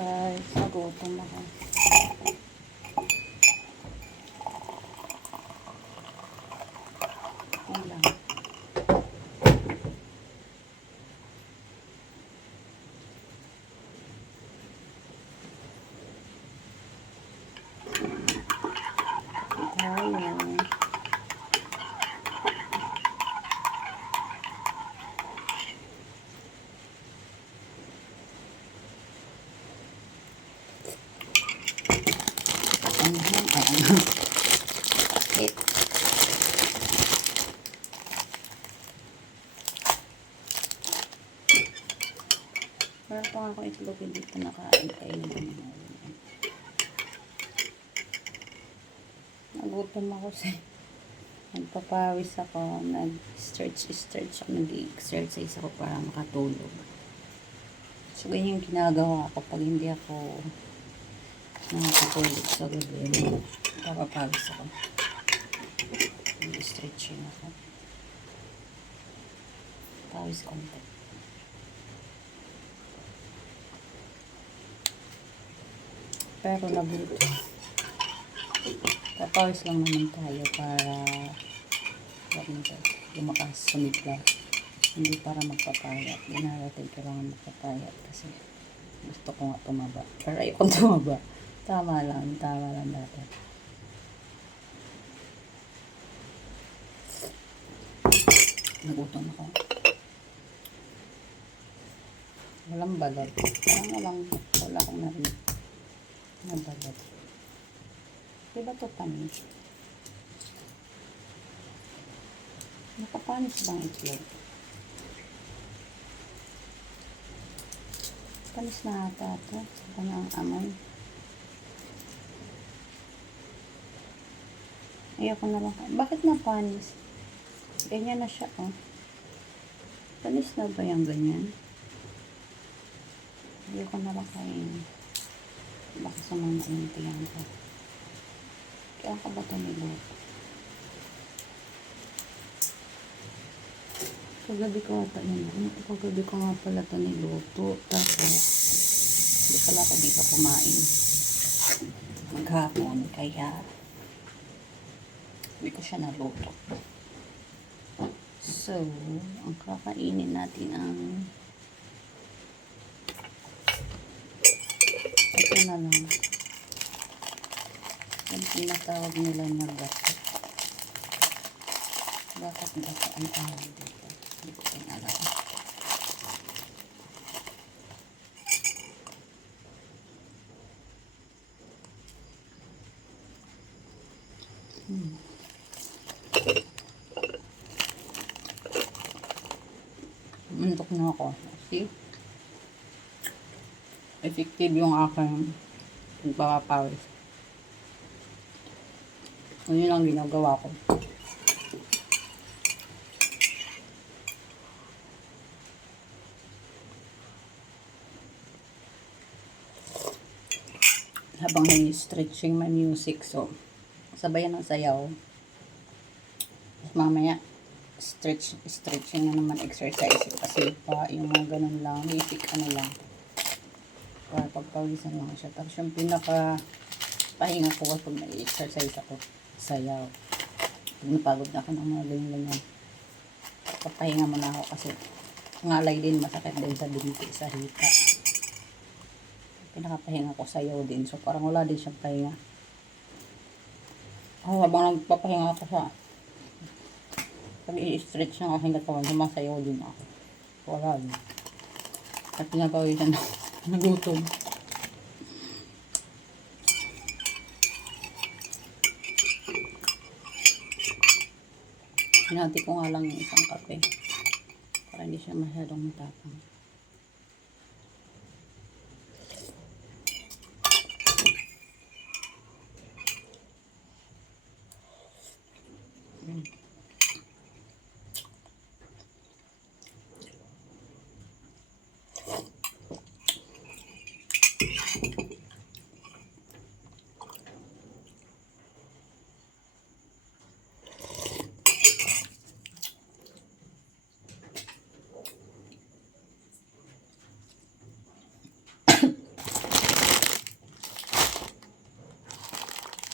Ay, nagutom ako. Yan lang. Tayo. Bakit? Wala pa ako itlog, hindi pa nakain naman. Nagutom ako nagpapawis ako, nag-stretch ako, nag-exercise ako para makatulog. So, ganyan yung ginagawa ko pag hindi ako nakakatulog sa gabi. Papapawis ako. Nag-stretching ako. Pawis konti. Pero nabuto. Papawis lang naman tayo para lumakas, sumigla. Hindi para magpapayat. Hindi natin kailangan magpapayat kasi gusto ko nga tumaba. Pero ayokong tumaba. Tama lang dati. Nagutom ako. Walang balot. Wala akong narinig na balot. Diba ito panis? Nakapanis bang itlog? Panis na ata ito. Ito na ang amoy. Ayoko na lang. Bakit na panis? Ganyan na siya, oh. Panis na ba yung ganyan? Ayoko na lang kain. Baka sumama yung tiyan ko. Kaya ka ba ito niluto? Kagabi ko ata niluto. Kagabi ko nga pala ito niluto. Tapos, hindi pala ako dito kumain. Maghapon. Kaya, hindi ko siya naluto. So, ang kakainin natin ang ito na lang. Yung tinatawag nila na gato. Bakit gato ang tawag dito? Hindi ko rin alam. Muntok na ako. See? Effective yung aking pagpapawis. Yun lang ginagawa ko. Habang stretching my music, so sabayan ng sayaw. Mamaya stretching na naman, exercise kasi pa yung mga ganun lang, basic lang para pagpawisan lang siya. Tapos yung pinaka pahinga ko kapag nag-exercise ako, sayaw. Pag napagod na ako ng mga ganyan, papahinga muna ako kasi ngalay din, masakit din sa binti, sa hita. Pinakapahinga ko sayaw din, so parang wala din siyang pahinga. Habang nagpapahinga ako sa pag i-stretch ng aking katawan, sumasayaw din ako. Wala din. At pinapawisan ako. Nagutom. Hinati ko nga lang yung isang kape para hindi siya masyadong matapang.